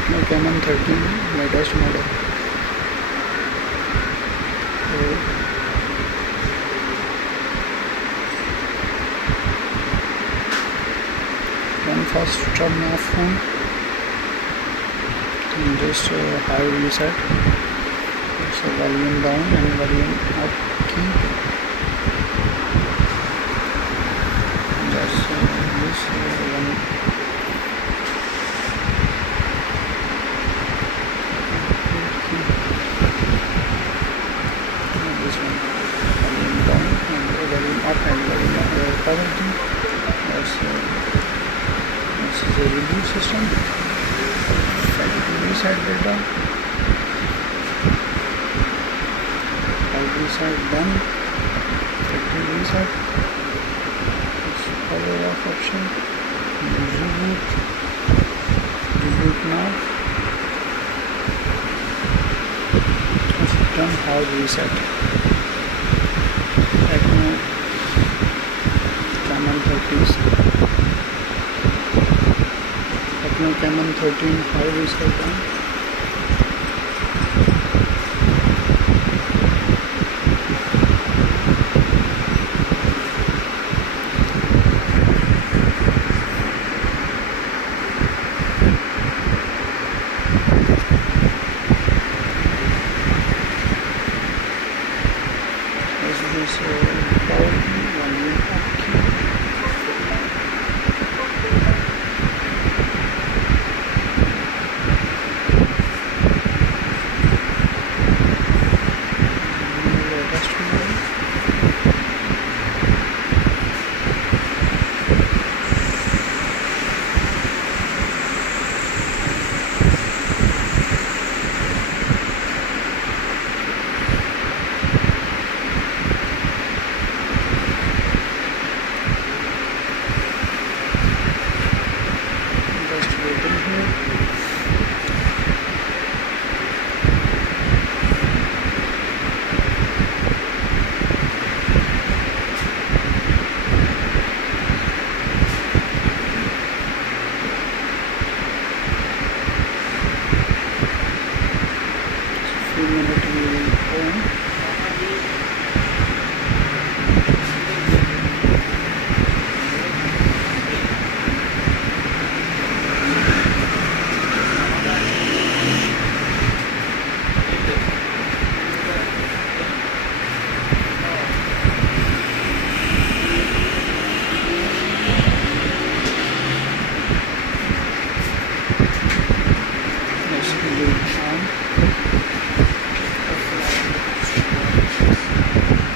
TECNO Camon 13 latest model. Then first turn off phone and just high reset. So volume down and volume up key. That's this one. This one volume down and volume up and volume up. Power key. This is a review system. Factory reset data. Reset done. Factory reset. It's power off option. Reboot. Reboot now. It's done. Hard reset. TECNO Camon 13. TECNO Camon 13 hard reset done.